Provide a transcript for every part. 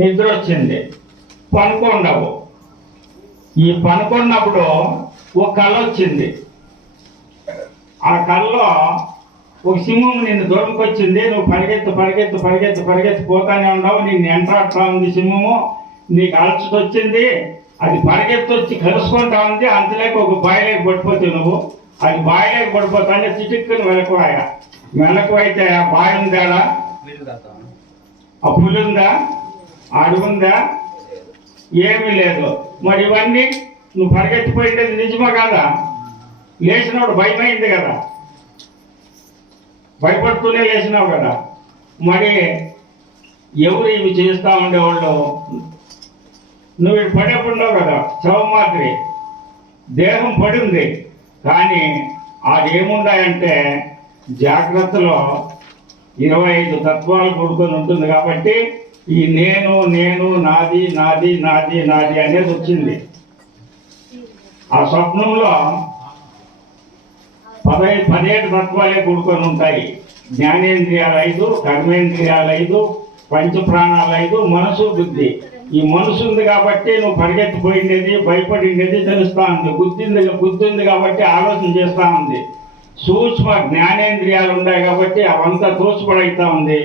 నిద్ర వచ్చింది పనుకోండవు. ఈ పనుకున్నప్పుడు ఒక కళ వచ్చింది ఆ కళ్ళలో ఒక సింహం నిన్ను దొరకొచ్చింది నువ్వు పరిగెత్తు పరిగెత్తు పరిగెత్తు పరిగెత్తు పోతానే ఉన్నావు. నిన్ను ఎంట్రాడుతా ఉంది సింహము. నీకు అలసట వచ్చింది అది పరిగెత్తు వచ్చి కలుసుకుంటా ఉంది. అంతలేక ఒక బాయిలేక పడిపోతావు నువ్వు. అది బాయిలేక పడిపోతానే చిటిక్కుని వెనకవాయ వెనక అయితే ఆ బావి ఉందాడా? ఆ పులి ఉందా అడుగుందా? ఏమీ లేదు. మరి ఇవన్నీ నువ్వు పరిగెత్తిపోయింది నిజమా కాదా? లేచినప్పుడు భయమైంది కదా. భయపడుతూనే లేచినావు కదా. మరి ఎవరు ఇవి చేస్తూ ఉండేవాళ్ళు? నువ్వు ఇటు పడేప్పున్నావు కదా చవమాత్రి దేహం పడింది. కానీ అది జాగ్రత్తలో ఇరవై ఐదు తత్వాలు కొడుకొని ఉంటుంది కాబట్టి ఈ నేను నేను నాది నాది నాది నాది అనేది వచ్చింది. ఆ స్వప్నంలో పదహై పదిహేడు తత్వాలే కూడుకొని ఉంటాయి. జ్ఞానేంద్రియాలు ఐదు కర్మేంద్రియాలు ఐదు పంచ ప్రాణాలు ఐదు మనసు బుద్ధి. ఈ మనసు ఉంది కాబట్టి నువ్వు పరిగెత్తిపోయిండేది భయపడిండేది తెలుస్తా ఉంది. బుద్ధి ఉంది బుద్ధి ఉంది కాబట్టి ఆలోచన చేస్తూ ఉంది. సూక్ష్మ జ్ఞానేంద్రియాలు ఉన్నాయి కాబట్టి అవంతా తోచిపడైతా ఉంది.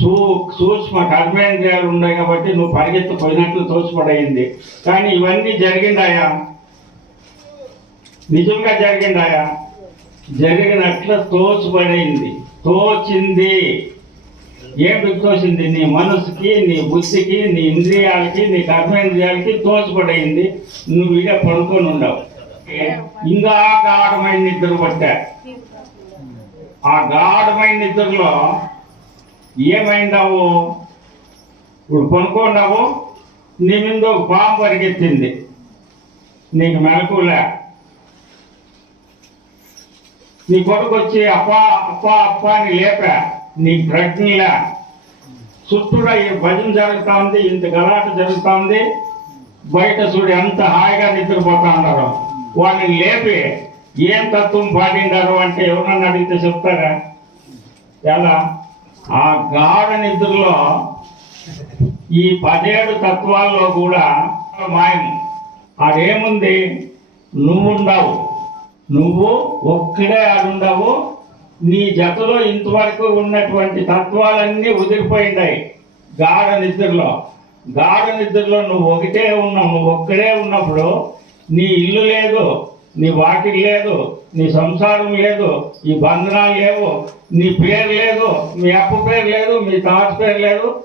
సూ సూక్ష్మ కర్మేంద్రియాలు ఉన్నాయి కాబట్టి నువ్వు పరిగెత్తిపోయినట్లు తోచిపడయింది కానీ ఇవన్నీ జరిగిందాయా నిజంగా జరిగిందాయా జరిగినట్లు తోచిపడింది తోచింది. ఏం తోచింది? నీ మనసుకి నీ బుద్ధికి నీ ఇంద్రియాలకి నీ కర్మేంద్రియాలకి తోచిపడయింది నువ్వు ఇక పడుకొని ఉండవు. ఇంకా గాఢమైన నిద్ర పట్టా. ఆ గాఢమైన నిద్రలో ఏమైందావు? ఇప్పుడు పనుకోండావు నీ మీద ఒక పాము పరిగెత్తింది. నీకు మెలకులే నీ కొడుకు వచ్చి అప్పా అప్పా అప్పా అని లేపా. నీ ప్రజ్ఞలే. చుట్టూరా ఈ భజన జరుగుతూ ఉంది ఇంత గలాట జరుగుతూ ఉంది బయట చూడు ఎంత హాయిగా నిద్రపోతా ఉన్నారు. వాళ్ళని లేపి ఏం తత్వం పాడిండారు అంటే ఎవరన్నా అడిగితే చెప్తారా? ఎలా? ఆ గాఢ నిద్రలో ఈ పదిహేడు తత్వాల్లో కూడా మాయం అదేముంది? నువ్వుండవు. నువ్వు ఒక్కడే ఆడుండవు. నీ జతలో ఇంతవరకు ఉన్నటువంటి తత్వాలన్నీ ఉదిరిపోయినాయి గాఢ నిద్రలో. గాఢ నిద్రలో నువ్వు ఒకటే ఉన్నావు. నువ్వు ఒక్కడే ఉన్నప్పుడు నీ ఇల్లు లేదు. నీ వాకిలి లేదు నీ సంసారం లేదు ఈ బంధనాలు లేవు నీ పేరు లేదు మీ అప్పు పేరు లేదు మీ తాత పేరు లేదు.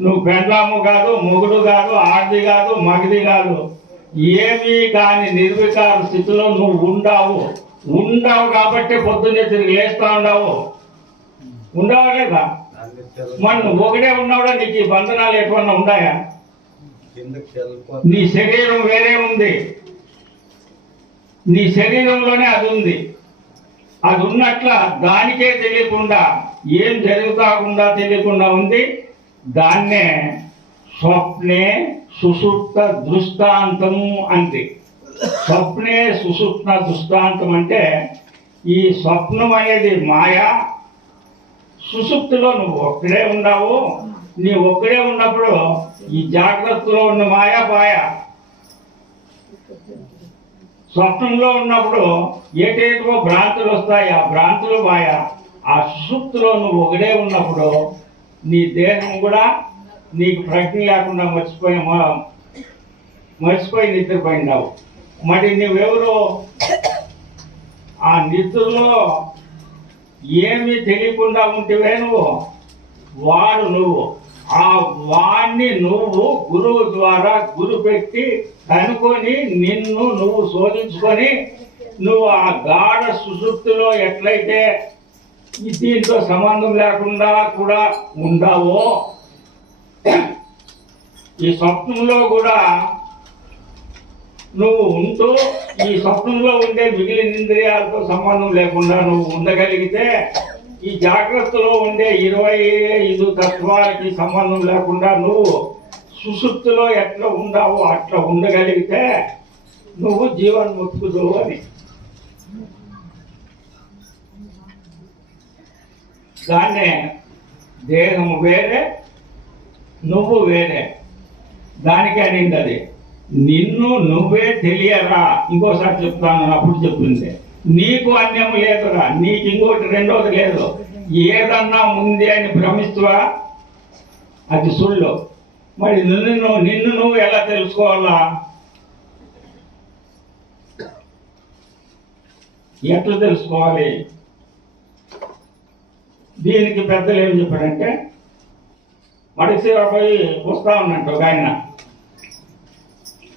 నువ్వు పెండ్లాము కాదు మొగుడు కాదు ఆర్ది కాదు మగది కాదు. ఏమీ కాని నిర్వికార స్థితిలో నువ్వు ఉండావు. ఉండవు కాబట్టి పొద్దున్నే తిరిగి లేస్తా ఉండవు. ఉండవా లేదా? మన నువ్వు ఒకటే ఉన్నావుడా? నీకు ఈ బంధనాలు ఎటువంటి ఉన్నాయా? నీ శరీరం వేరే ఉంది. నీ శరీరంలోనే అది ఉంది. అది ఉన్నట్ల దానికే తెలియకుండా ఏం జరుగుతాకుండా తెలియకుండా ఉంది. దాన్నే స్వప్నే సుషుప్త దృష్టాంతము అంతే స్వప్నే సుషుప్త దృష్టాంతం అంటే ఈ స్వప్నం అనేది మాయా. సుషుప్తిలో నువ్వు ఒక్కడే ఉన్నావు. నీ ఒక్కడే ఉన్నప్పుడు ఈ జాగ్రత్తలో ఉన్న మాయా పాయ? స్వప్నంలో ఉన్నప్పుడు ఏటేటో భ్రాంతులు వస్తాయి ఆ భ్రాంతులు మాయ. ఆ సుషుప్తిలో నువ్వు ఒకడే ఉన్నప్పుడు నీ దేహం కూడా నీకు ప్రజ్ఞ లేకుండా మర్చిపోయి మర్చిపోయి నిద్రపోయినావు మరి నువ్వెవరు? ఆ నిద్రలో ఏమీ తెలియకుండా ఉంటేవే నువ్వు? వాడు నువ్వు. ఆ వాణ్ణి నువ్వు గురువు ద్వారా గురు పెట్టి కనుకొని నిన్ను నువ్వు శోధించుకొని నువ్వు ఆ గాఢ సుశుప్తిలో ఎట్లయితే ఈ దీంతో సంబంధం లేకుండా కూడా ఉండావో ఈ స్వప్నంలో కూడా నువ్వు ఉంటూ ఈ స్వప్నంలో ఉండే మిగిలిన ఇంద్రియాలతో సంబంధం లేకుండా నువ్వు ఉండగలిగితే ఈ జాగ్రత్తలో ఉండే ఇరవై ఐదు తత్వాలకి సంబంధం లేకుండా నువ్వు సుశుప్తిలో ఎట్లా ఉండావో అట్లా ఉండగలిగితే నువ్వు జీవన్ముక్తుడు అని దాన్నే దేహము వేరే నువ్వు వేరే. దానికి అడిగింది అది నిన్ను నువ్వే తెలియరా? ఇంకోసారి చెప్తాను అప్పుడు చెప్పింది నీకు అన్యం లేదురా నీకు ఇంకోటి రెండోది లేదు. ఏదన్నా ఉంది అని భ్రమిస్తువా? అది సుళ్ళు. మరి నిన్ను నిన్ను నువ్వు ఎలా తెలుసుకోవాలా? ఎట్లా తెలుసుకోవాలి? దీనికి పెద్దలు ఏం చెప్పారంటే మడిసేవపై వస్తా ఉన్నట్టు ఒక ఆయన.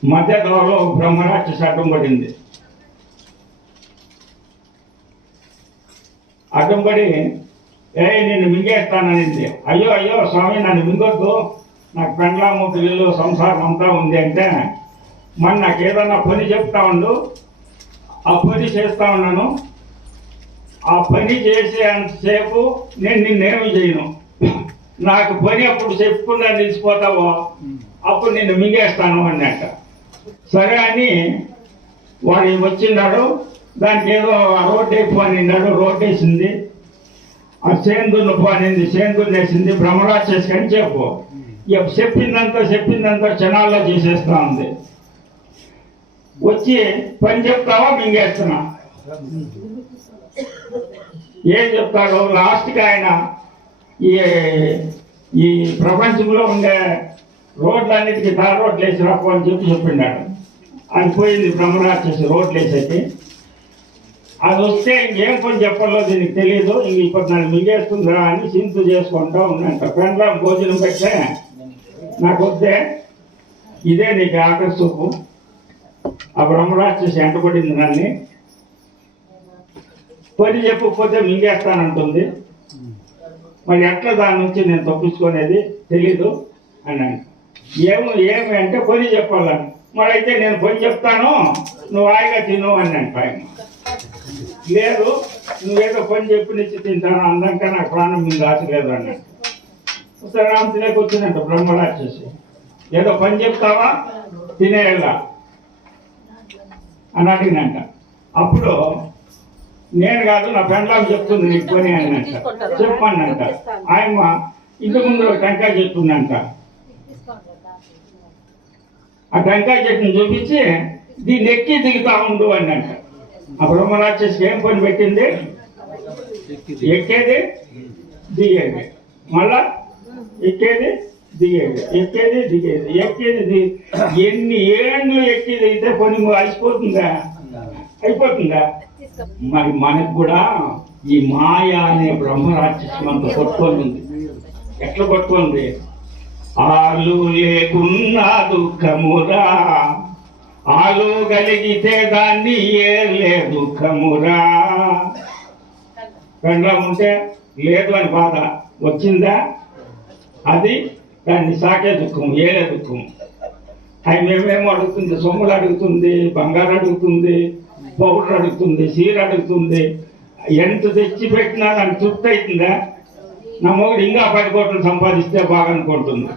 మధ్య దూరంలో బ్రహ్మరాక్షసి చట్టం పడింది. అడ్డం పడి ఏ నేను మింగేస్తాననింది. అయ్యో అయ్యో స్వామి నన్ను మింగొద్దు. నాకు పెండ్లాము పిల్లలు సంసారం అంతా ఉంది అంటే మరి నాకు ఏదన్నా పని చెప్తా ఉండు. ఆ పని చేస్తా ఉన్నాను. ఆ పని చేసేంతసేపు నేను నిన్నేమి చేయను. నాకు పని అప్పుడు చెప్పుకుండా నిలిచిపోతావో అప్పుడు నిన్ను మింగేస్తాను అన్నట్ట. సరే అని వాడు వచ్చిన్నాడు దానికి ఏదో ఆ రోడ్డు అయిపో అనిన్నాడు రోడ్డు వేసింది. ఆ సేందుని పోనింది సేందుని వేసింది బ్రహ్మరాక్షసి చేసుకొని చెప్పు ఇక చెప్పిందంతా చెప్పిందంతా క్షణాల్లో చేసేస్తా ఉంది. వచ్చి పని చెప్తావా మింగేస్తున్నా? ఏం చెప్తాడు లాస్ట్కి ఆయన ఈ ఈ ప్రపంచంలో ఉండే రోడ్లన్నిటికీ తార్ రోడ్లు వేసి రాపో అని చెప్పి చెప్పిండాడు. అది పోయింది బ్రహ్మరాక్షసి రోడ్లు వేసేసి అది వస్తే ఇంకేం పని చెప్పాలో దీనికి తెలియదు ఇంక ఇప్పుడు నన్ను మింగేస్తుందిరా అని చింత చేసుకుంటా ఉన్నంట పెండ్లా భోజనం పెట్టే నాకు వస్తే ఇదే నీకు ఆకర్షపు ఆ బ్రహ్మరాక్షసి ఎంటబడింది నన్ను. పని చెప్పకపోతే మింగేస్తానంటుంది. మరి ఎట్లా దాని నుంచి నేను తప్పించుకునేది తెలీదు అన్నాను ఏమో ఏమి అంటే పని చెప్పాలని. మరి అయితే నేను పని చెప్తాను నువ్వు హాయిగా తిను అన్నాను పైన లేదు నువ్వేదో పని చెప్పి నుంచి తింటాను అందాక నాకు ప్రాణం మీద ఆశ లేదు అన్నాడు సరే రామ్ తినేకి వచ్చినట్టు బ్రహ్మరాక్షసి. ఏదో పని చెప్తావా? తినేయాలా? అని అడిగినంట అప్పుడు నేను కాదు నా పెండ్లాం చెప్తుంది నీకు పని అని అంట. చెప్పానంట ఆయన ఇంటి ముందు టెంకాయ చెప్తుందంట ఆ టెంకాయ చెట్టుని చూపించి దీన్ని ఎక్కి దిగుతా ఉండు అన్నంట ఆ బ్రహ్మరాక్షసి ఏం పని పెట్టింది. ఎక్కేది దిగేది. మళ్ళా ఎక్కేది దిగేది. ఎక్కేది దిగేది. ఎక్కేది ఎన్ని ఏళ్ళు ఎక్కేది అయితే పని అయిపోతుందా? అయిపోతుందా? మరి మనకు కూడా ఈ మాయ అనే బ్రహ్మ రాక్షసం అంత పట్టుకొని ఎట్లా పట్టుకుంది ఆలు లేకున్నా దుఃఖమురా. ఆలోగలిగితే దాన్ని ఏలే దుఃఖమురా. పెండ్లం ఉంటే లేదు అని బాధ వచ్చిందా? అది దాన్ని సాకే దుఃఖం ఏలే దుఃఖం. అవి మేమేమో అడుగుతుంది సొమ్ములు అడుగుతుంది బంగారు అడుగుతుంది పౌడర్ అడుగుతుంది చీర అడుగుతుంది. ఎంత తెచ్చి పెట్టినా దానికి తృప్తి అవుతుందా? నా మొగుడు ఇంకా పది కోట్లు సంపాదిస్తే బాగా అనుకుంటుంది.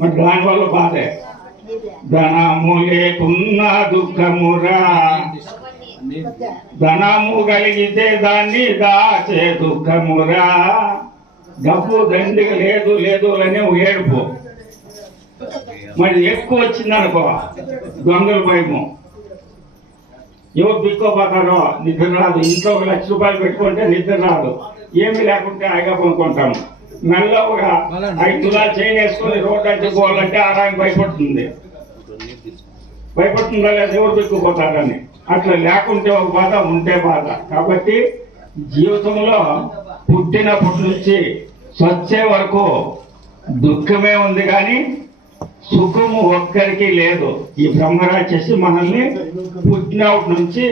మరి దానివల్ల బాధే. ధనము లేకున్న దుఃఖమురా. ధనము కలిగితే దాన్ని దాచే దుఃఖమురా. డబ్బు దండిగా లేదు లేదు అనే ఏడుపు. మరి ఎక్కువ వచ్చింది అనుకో దొంగల భయము. ఎవరు బిక్కోపోతారో నిద్ర రాదు. ఇంట్లో ఒక లక్ష రూపాయలు పెట్టుకుంటే నిద్ర రాదు. ఏమి లేకుంటే హాయిగా కొనుక్కుంటాం మెల్లగా ఐదు తులాలు చైన్ వేసుకొని రోడ్డు అంటే పోవాలంటే ఆరాయం భయపడుతుంది. భయపడుతుందా లేదా ఎవరు బిక్కుపోతారని అట్లా లేకుంటే ఒక బాధ ఉంటే బాధ. కాబట్టి జీవితంలో పుట్టినప్పటి నుంచి సచ్చే వరకు దుఃఖమే ఉంది కానీ సుఖము ఒక్కరికి లేదు. ఈ బ్రహ్మరాక్షసి మనల్ని పుట్టినప్పటి నుంచి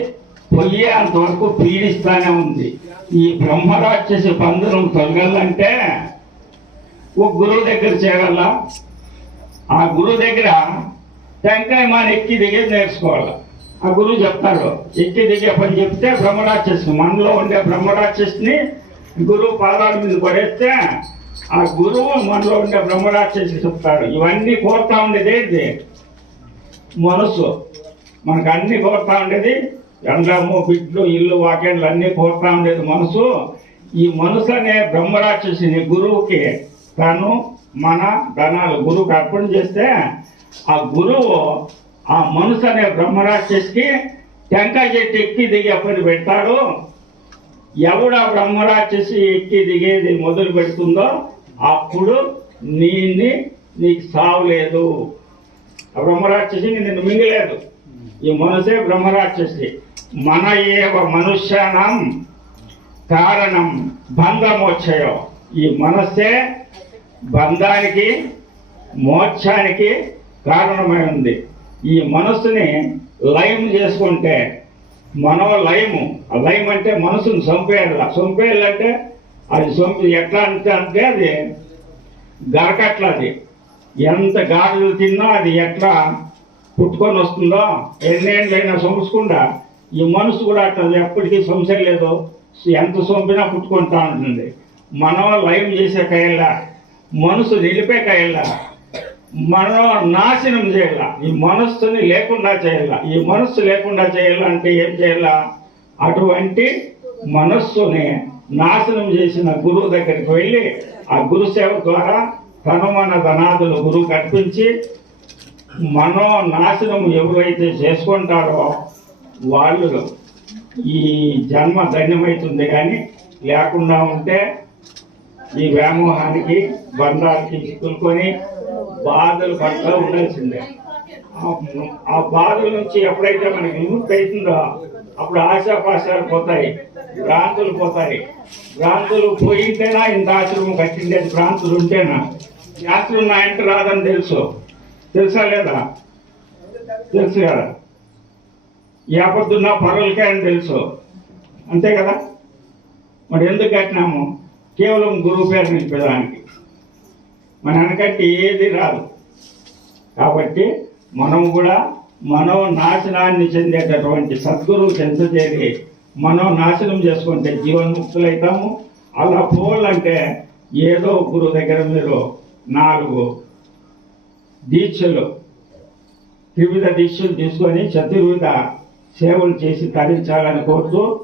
పొయ్యేంత వరకు పీడిస్తానే ఉంది. ఈ బ్రహ్మరాక్షసి బంధనం తొలగాలంటే ఒక గురువు దగ్గర చేరాల. ఆ గురువు దగ్గర టెంకాయ మన ఎక్కి దిగేది నేర్చుకోవాలి. ఆ గురువు చెప్తాడు ఎక్కి దిగే పని చెప్తే బ్రహ్మరాక్షసి మనలో ఉండే బ్రహ్మరాక్షసిని గురువు పాదాల మీద పడేస్తే ఆ గురువు మనలో ఉండే బ్రహ్మరాక్షసి చెప్తాడు. ఇవన్నీ కోరుతా ఉండేది ఏంటి? మనసు. మనకు అన్ని కోరుతా ఉండేది ఎండమో బిడ్లు ఇల్లు వాకేండ్లు అన్నీ కోరుతా ఉండేది మనసు. ఈ మనసు అనే బ్రహ్మరాక్షసుని గురువుకి తను మన ధనాలు గురువుకి అర్పణ చేస్తే ఆ గురువు ఆ మనసు అనే బ్రహ్మరాక్షసుకి టెంకాయ చెట్టు ఎక్కి దిగి అప్పటి పెడతాడు. ఎవడు బ్రహ్మరాక్షసి ఎక్కి దిగేది మొదలు పెడుతుందో అప్పుడు నీని నీకు సావులేదు బ్రహ్మరాక్షసి నిన్ను మింగలేదు. ఈ మనసే బ్రహ్మరాక్షసి. మన ఏవ మనుష్యానం కారణం బంధమోక్షయో. ఈ మనస్సే బంధానికి మోక్షానికి కారణమై ఉంది. ఈ మనస్సుని లయం చేసుకుంటే మనో లయము ఆ లయం అంటే మనసును చంపేయాల? చంపేయాలంటే అది చంపి ఎట్లా అంటే అంటే అది గరకట్ల అది. ఎంత గాడులు తిన్నా అది ఎట్లా పుట్టుకొని వస్తుందో ఎన్నేళ్ళైనా చంపుకుండా ఈ మనసు కూడా అట్లా ఎప్పటికీ లేదు. ఎంత సొంపినా పుట్టుకుంటా ఉంటుంది మనం లయం చేసే కయల్లా మనసు నిలిపే కయల్లా మనం నాశనం చేయాల ఈ మనస్సుని లేకుండా చేయాల ఈ మనస్సు లేకుండా చేయాలంటే ఏం చేయాల? అటువంటి మనస్సుని నాశనం చేసిన గురువు దగ్గరికి వెళ్ళి ఆ గురు సేవ ద్వారా కనుమన ధనాదులు గురువు కల్పించి మనో నాశనం ఎవరైతే చేసుకుంటారో వాళ్ళు ఈ జన్మ ధన్యమవుతుంది కానీ లేకుండా ఉంటే ఈ వ్యామోహానికి బంధాలకి చిక్కుకొని బాధలు పట్ల ఉండాల్సిందే. ఆ- బాధల నుంచి ఎప్పుడైతే మనకి విముక్తి అవుతుందో అప్పుడు ఆశాపాశాలు పోతాయి భ్రాంతులు పోతాయి. భ్రాంతులు పోయింటేనా ఇంత ఆశ్రమం కట్టిండే భ్రాంతులు ఉంటేనా? శాస్త్రం నా ఇంటి రాదని తెలుసు. తెలుసా లేదా? తెలుసు కదా? ఏ పొద్దున్న అని తెలుసు. అంతే కదా? మరి ఎందుకు కట్టినాము? కేవలం గురువు పేరు నిలిపేదానికి మన వెనకట్టి ఏది రాదు. కాబట్టి మనం కూడా మనో నాశనాన్ని చెందేటటువంటి సద్గురువు చెంత చేరి మనో నాశనం చేసుకుంటే జీవన్ముక్తులైతాము. అలా పోవాలంటే ఏదో గురువు దగ్గర మీరు నాలుగు దీక్షలు త్రివిధ దీక్షలు తీసుకొని చతుర్విధ సేవలు చేసి తరించాలని కోరుతూ